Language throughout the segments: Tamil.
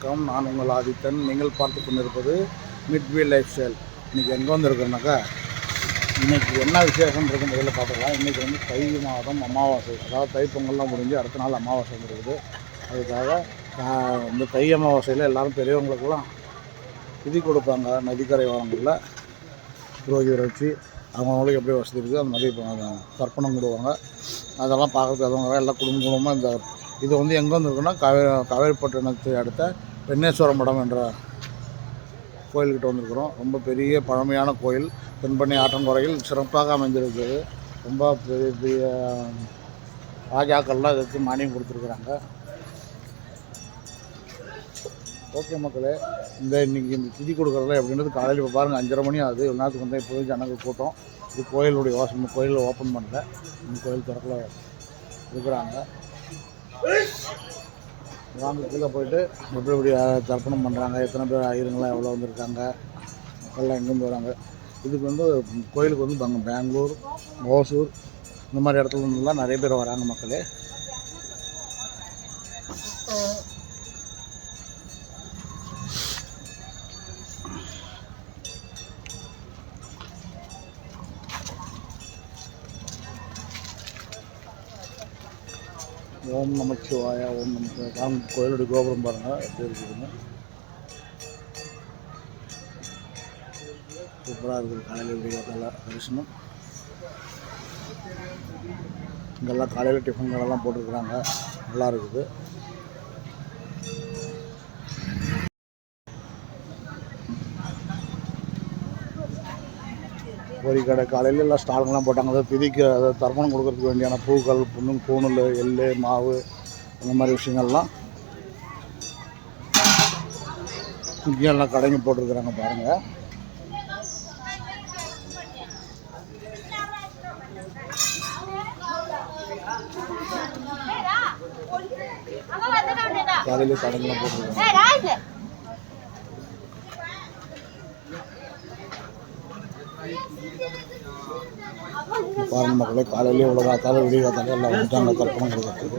வணக்கம். நான் உங்கள் ஆதித்தன். நீங்கள் பார்த்து கொண்டிருப்பது மிட்வே லைஃப் ஸ்டைல் இன்றைக்கி எங்கே வந்திருக்கிறோன்னாக்கா இன்றைக்கி என்ன விசேஷம்ன்றது முதல்ல பார்த்துக்கலாம். இன்றைக்கி வந்து தை மாதம் அமாவாசை. அதாவது தைப்பொங்கல்லாம் முடிஞ்சு அடுத்த நாள் அமாவாசை வந்துருக்குது அதுக்காக இந்த தை அமாவாசையில் எல்லோரும் பெரியவங்களுக்கெல்லாம் திதி கொடுப்பாங்க. நதிக்கரை ஓரங்களில் புரோகிதரை வச்சு அவங்கவுங்களுக்கு எப்படி வசதி இருக்குது அந்த மாதிரி தர்ப்பணம் கொடுவாங்க அதெல்லாம் பார்க்கறதுக்கு அதுவங்க எல்லாம் குடும்ப குடும்பமாக இந்த இது வந்து எங்கே வந்திருக்குன்னா காவே காவேரிப்பட்டினத்தை அடுத்த பெண்ணேஸ்வர மடம் என்ற கோயில்கிட்ட வந்திருக்கிறோம். ரொம்ப பெரிய பழமையான கோயில். தென்பண்ணை ஆற்றங்குறையில் சிறப்பாக அமைஞ்சிருக்குது ரொம்ப பெரிய பெரிய ராஜாக்கள்லாம் இதுக்கு மானியம் கொடுத்துருக்குறாங்க. ஓகே மக்களே இந்த இன்றைக்கி இந்த திதி கொடுக்குறதுல எப்படின்றது காலையில் இப்போ பாருங்கள் அஞ்சரை மணி ஆகுது. ஒரு நேரத்துக்கு வந்து இப்போ ஜனங்கள் கூட்டம். இது கோயிலுடைய வாசம் கோயிலில் ஓப்பன் பண்ணல. இந்த கோயில் திறக்கல இருக்கிறாங்க. வாங்க கீழே போயிட்டு எப்படி எப்படி தர்ப்பணம் பண்ணுறாங்க எத்தனை பேர் ஆயிருங்களா எவ்வளோ வந்திருக்காங்க? மக்கள்லாம் எங்கேருந்து வராங்க? இதுக்கு வந்து கோயிலுக்கு வந்து பெங்களூர் ஓசூர் இந்த மாதிரி இடத்துல இருந்துலாம் நிறைய பேர் வராங்க மக்களே. ஓம் நமச்சிவாய ஓம் நமச்சிவாய காம் கோயிலுடைய கோபுரம் பாருங்கள் எப்படி இருக்குதுங்க சூப்பராக இருக்குது காலையில் விடிய தரிசனம். இங்கெல்லாம் காலையில் டிஃபன் கடைலாம் போட்டிருக்கிறாங்க. நல்லா இருக்குது. பொரி கடை காலையில் எல்லாம் ஸ்டாலுங்கெல்லாம் போட்டாங்க. அதாவது திதிக்கு அதாவது தர்ப்பணம் கொடுக்கறதுக்கு வேண்டியான பூக்கள் புண்ணு பூணல் எள் மாவு அந்த மாதிரி விஷயங்கள்லாம் இங்கேயும் எல்லாம் கடைங்க போட்டிருக்கிறாங்க பாருங்கள் காலையில் கடைங்கெல்லாம் போட்டிருக்காங்க பாருங்க மக்களே காலையிலே இவ்வளோ காத்தால விடிய காத்தால எல்லாம் வந்துட்டாங்க தர்ப்பணம் கொடுக்கறதுக்கு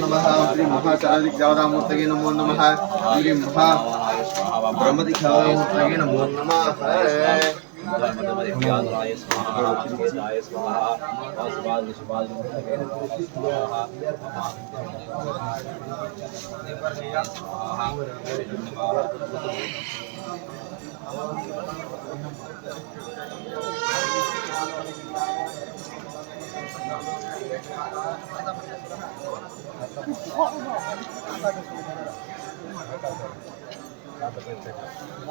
नमो श्री महाचारिक देवतामूर्तये नमो नमः श्री महा ब्रह्मदिखामूर्तये नमो नमः।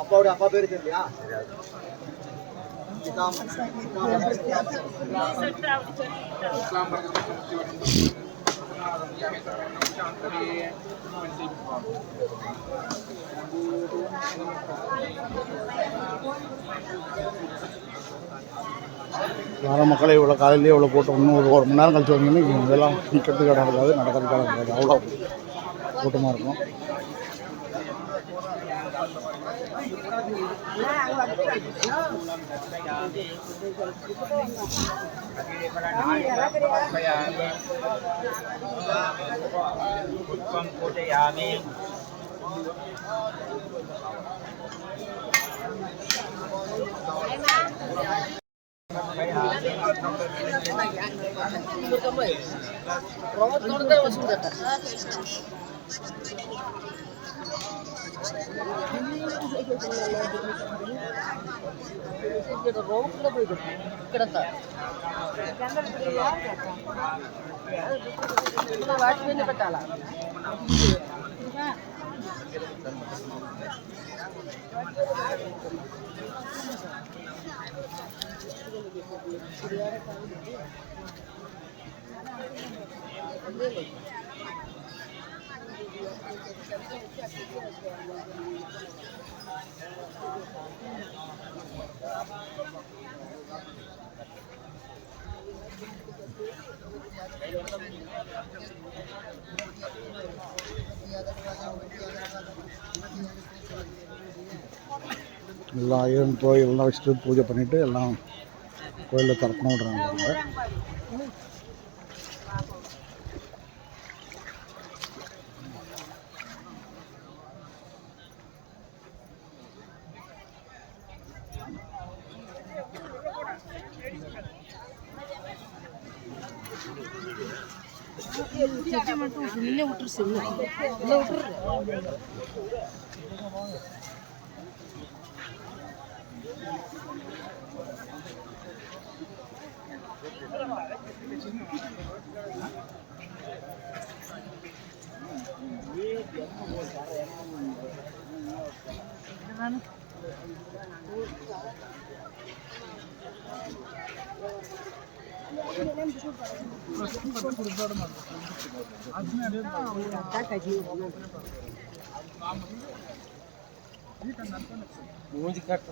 ಅಪ್ಪ ಅಪ್ಪ ಬೇರೆ ತಿರ್ಲಿಯಾ வர மக்களை இவ்வளோ காலையிலேயே இவ்வளோ போட்டு இன்னும் ஒரு ஒரு மணி நேரம் கழிச்சு வந்தீங்கன்னா இதெல்லாம் நிற்கிறதுக்கு இடம் இருக்காது நடக்கிறதுக்கு அவ்வளோ கூட்டமாக இருக்கும். பூஜையாமி ரோட்ல போய் கிடத்தா வாட்ச்மேன் பட்டாளா எல்லாம் ஐயன் போய் எல்லாம் வச்சுட்டு பூஜை பண்ணிவிட்டு எல்லாம் கோயிலில் திறக்கணும் விடுறாங்க பாருங்க. மட்டும் உள்ளே விட்டுரு செல்லு உள்ளே விட்டுரு மூஞ்சி கட்டு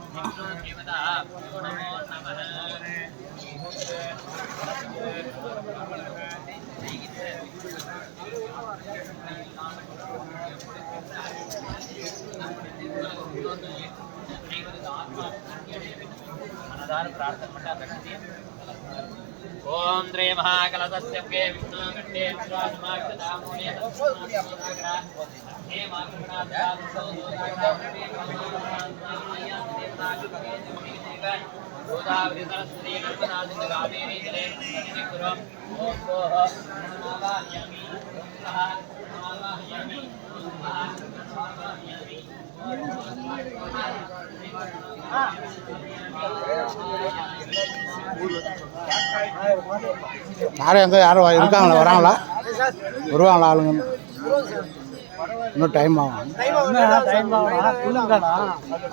அன்னதான பிரார்த்தனை பண்ண அந்த ॐ द्रेमहाकलशस्य प्रिये विष्णुकण्ठे गोदावरीसरस्वती नर्मदासिन्धुकावेरी जले कुरम् ॐ गोः नमावाहयामि नमावाहयामि नमावाहयामि नमावाहयामि யாரும் எங்கே யாரும் இருக்காங்களா வராங்களா? வருவாங்களா ஆளுங்க? இன்னும் டைம் ஆகும்?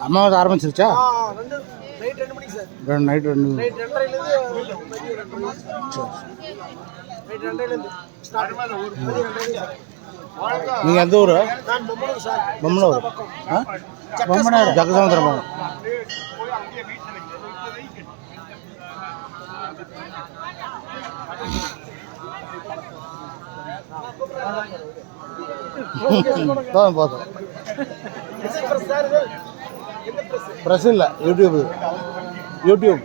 அமாவாசை ஆரம்பிச்சிருச்சா? ரெண்டு நைட் ரெண்டு நீங்கள் எந்த ஊர்? பொம்மனூர். பொம்மனூர் ஜகசமுத்திரம் தான் பார்த்தோம். ப்ரெஸ் இல்லை யூடியூப் யூடியூப்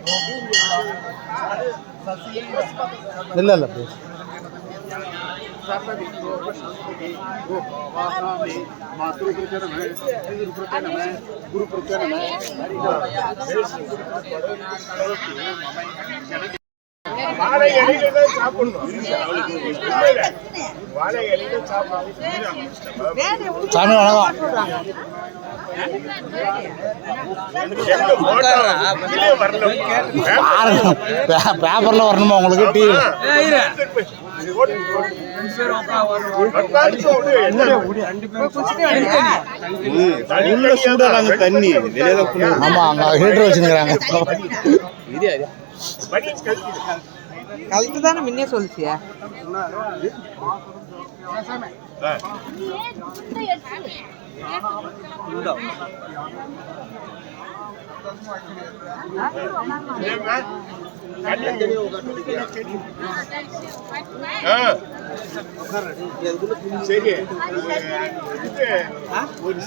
இல்லை இல்லை ப்ளீஸ் வாழை இலையில சாப்பிடணும். வாழை இலையில சாப்பிடணும். சாமி வணக்கம். பேப்பர்ல வரணுமா உங்களுக்கு டிவி உள்ள சூடாங்க தண்ணி. ஆமா அங்க ஹீட்டர் வச்சுருக்கிறாங்க. கழுத்து தானே முன்னே சொல்லிச்சியா? சரி. ஒரு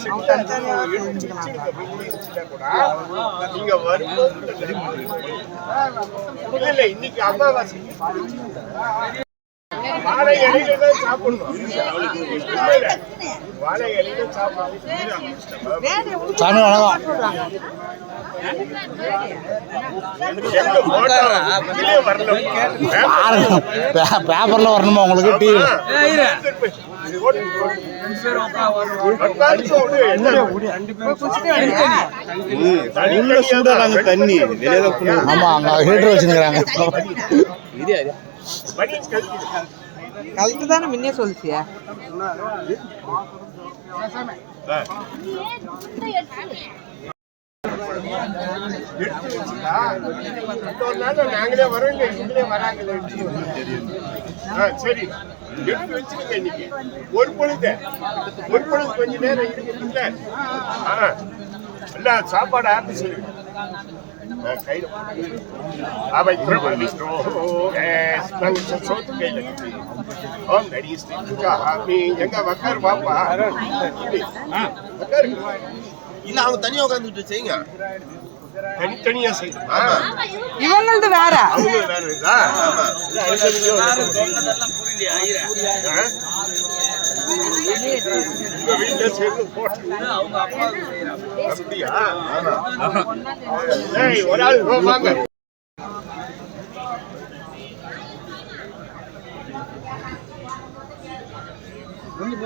நீங்க வரும்போது இல்ல இன்னைக்கு அமாவாசை சாப்பிடணும் சாமி வணக்கம். பேப்பர்ல வரணுமா உங்களுக்கு? டிவி உள்ள சூடாங்க தண்ணி வெளியில ஆமா அங்க ஹீட்டர் வச்சுருக்கிறாங்க. கழுத்து தானே முன்னே சொல்லிச்சியா நாங்களே வரோம் நீங்களே வராங்க சரி. எடுத்து வச்சிருங்க இன்னைக்கு ஒரு பொழுது ஒரு பொழுது கொஞ்ச நேரம் இருக்குல்ல இல்ல சாப்பாடு ஆபீஸ் சொல்லுங்க ஆ, அவை பிரபலிஸ்டோ சோத்து கையில் ஓம் நடிஸ் நீ எங்க வக்கார் பாப்பா வக்கார் இல்ல அவங்க தனியா உட்கார்ந்துட்டு செய்யுங்க தனித்தனியா செய்யணுமா இவங்களது வேற அவங்க வேற வீட்டுல சேர்ந்து போட்டு அப்படியா ஏய், ஒரு ஆள் போ,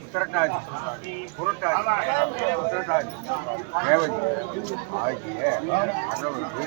உத்தரட்டாதி புரட்டாதி உத்தரட்டாதி ரேவதி ஆகிய அறுபது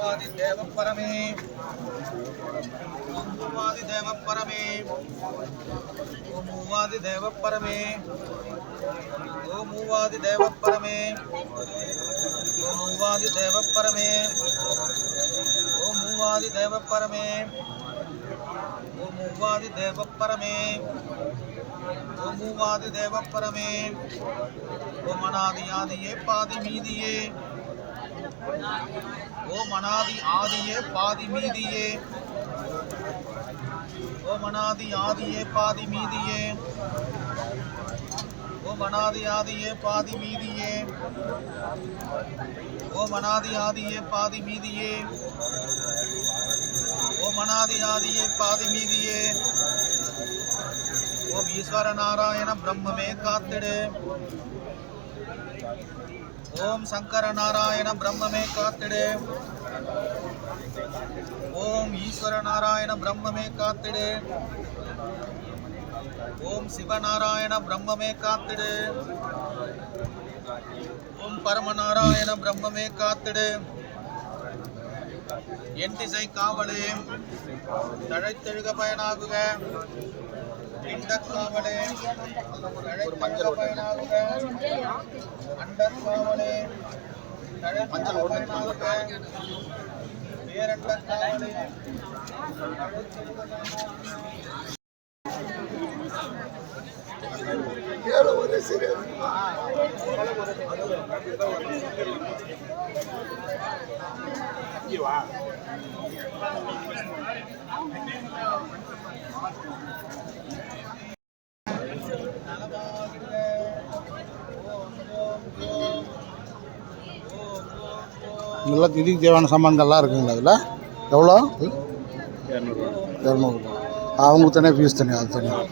மூவாதி தேவ பரமே. மூவாதி தேவ பரமே. ஓ மூவாதி தேவ பரமே. ஓ மூவாதி தேவ பரமே. ஓ மூவாதி தேவ பரமே. ஓ மூவாதி தேவ பரமே. ஓ மூவாதி தேவ பரமே. ஓ மூவாதி தேவ பரமே. ஓ மனாதி ஆதியே பாதி மீதியே. ஓம் அனாதி ஆதியே பாதி மீதியே. ஓம் அனாதி ஆதியே பாதி மீதியே. ஓம் அனாதி ஆதியே பாதி மீதியே. ஓம் அனாதி ஆதியே பாதி மீதியே. ஓம் அனாதி ஆதியே பாதி மீதியே. ஓம் ஈஸ்வர நாராயண பிரம்மமே காத்திடு. ஓம் சங்கர நாராயண பிரம்மமே காத்திடு. ஓம் ஈஸ்வர நாராயண பிரம்மமே காத்திடு. ஓம் சிவநாராயண பிரம்மமே காத்திடு. ஓம் பரமநாராயண பிரம்மமே காத்திடு. என் திசை காவலே. தழைத்தெழுக பயனாகுக. இண்டக்காவலே தழைத்தெழுக பயனாகுக அண்டக்காவலே தழைத்தெழுக பயனாகுக இதெல்லாம் திதிக்கு தேவையான சாமான்கள்லாம் இருக்குங்களா அதில் எவ்வளோ? இரநூறுபா அவங்களுக்கு தனியாக ஃபீஸ் தனியாக அது தனியாக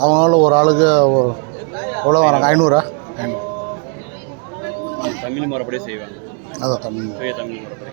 அவங்களால ஒரு ஆளுக்கு எவ்வளோ வராங்க? ஐநூறா? ஐநூறு. தமிழ் முறைப்படி செய்வாங்க. அதான் தமிழ் தமிழ் முறைப்படி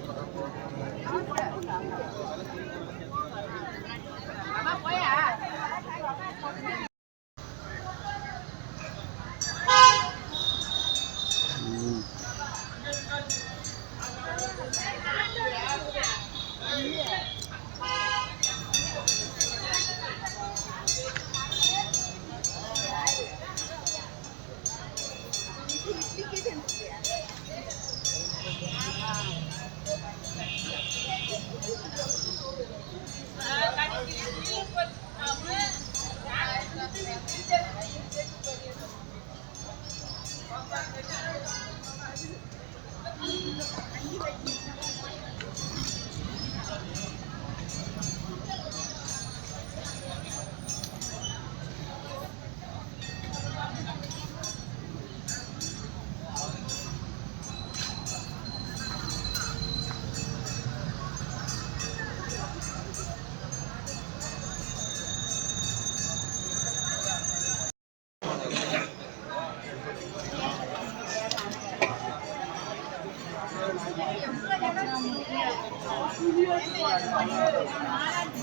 யூடியூப்க்கு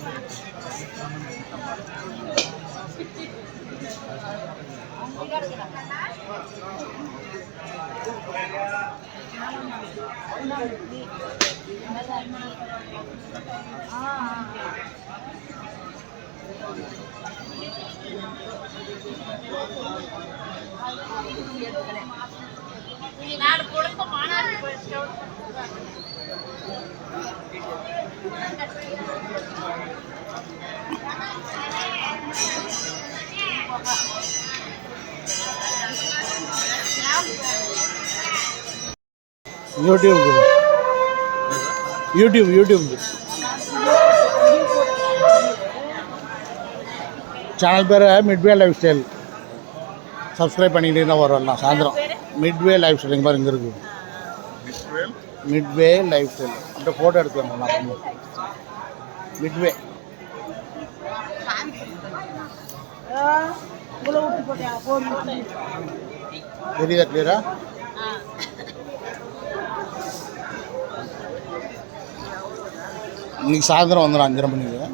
யூடியூப் யூடியூப் சேனல் பேர் மிட்வே லைஃப் ஸ்டைல் சப்ஸ்கிரைப் பண்ணிக்கிட்டே வரும் எல்லாம் சாயந்தரம். மிட்வே லைஃப் ஸ்டைல் இங்கே பாரு இங்கே இருக்குது மிட்வே லைஃப் ஸ்டைல் அப்படியே ஃபோட்டோ எடுத்துக்கோங்க நான் மிட்வே தெரியுதா கிளியரா இன்னைக்கு சாயந்தரம் வந்துடும் அஞ்சரை மணிக்கு.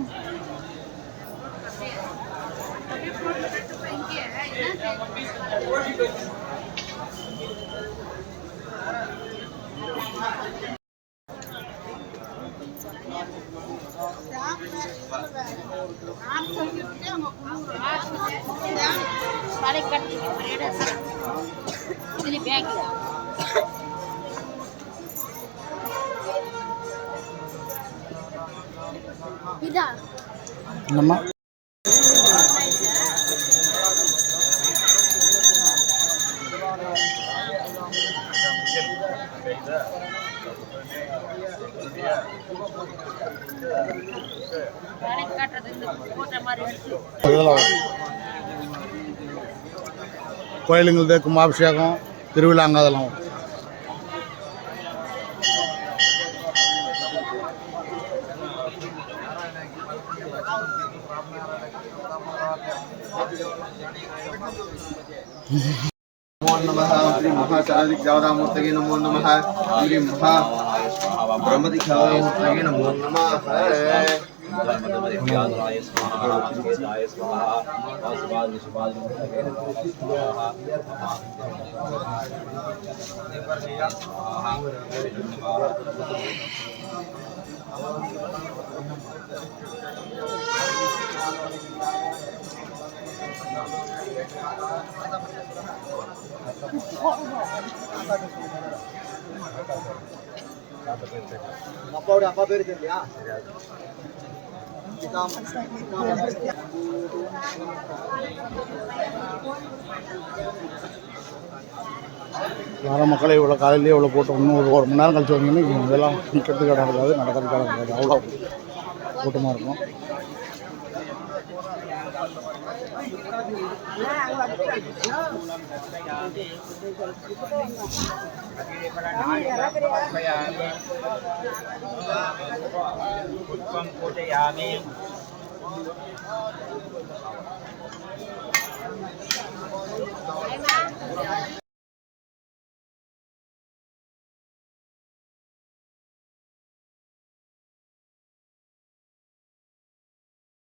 இதெல்லாம் வரும். கோயிலுங்களுது கும்பாபிஷேகம் திருவிழாங்க அதெல்லாம் வரும். नमो नमः श्री महाचारिज्ञादामूर्तये नमो नमः जगमदमदेव्याय स्वाहा केदाय स्वाहा वासुवाद विश्वाद ಅಪ್ಪ ಅವ್ರ ಅಪ್ಪ ಬೇರೆ ಇದೆಯಾ ಸರಿ ಅದು வர மக்களை இவ்வளோ காலையிலேயே இவ்வளோ கூட்டம் இன்னும் ஒரு ஒரு மணி நேரம் கழிச்சு வந்தீங்கன்னா இதெல்லாம் நிற்கிறதுக்கு இடம் இருக்காது நடக்கிறதுக்கு இடம் இருக்காது அவ்வளோ கூட்டமாக இருக்கும். पुष्पं पूजयामि